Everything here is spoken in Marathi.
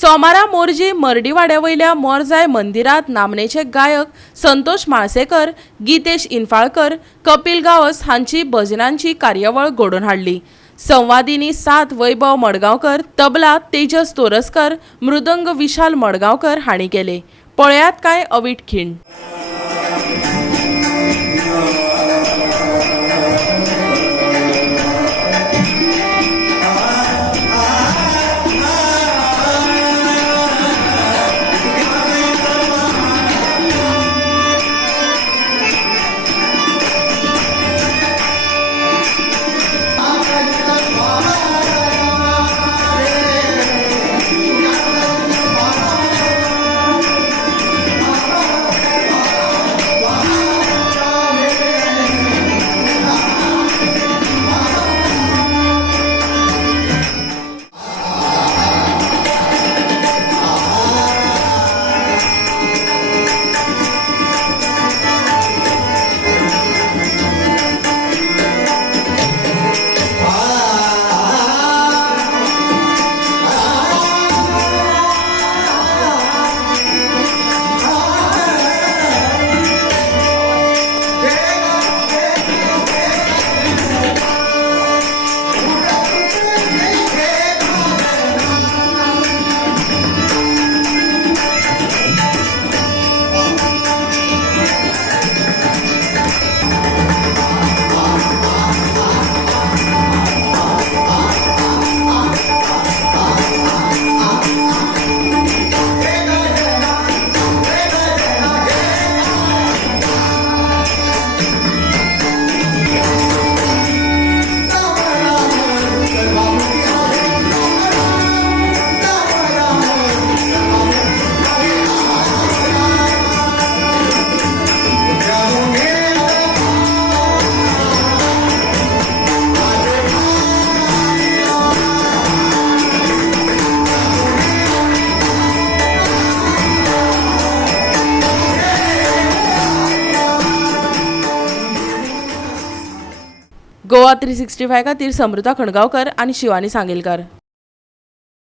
सोमारा मोरजी मर्डीवाड्यावयल्या मोरजाय मंदिरात नामनेचे गायक संतोष माळसेकर, गीतेश इन्फाळकर, कपिल गावस हांची भजनांची कार्यावळ घडोवन हाडली। संवादिनी साथ वैभव मडगांवकर, तबला तेजस तोरसकर, मृदंग विशाल मडगांवकर हांणी केले। पळयात काय अवीट खिण। गोवा 365 खातीर समृता खणगांवकर आनी शिवानी सांगेलकार।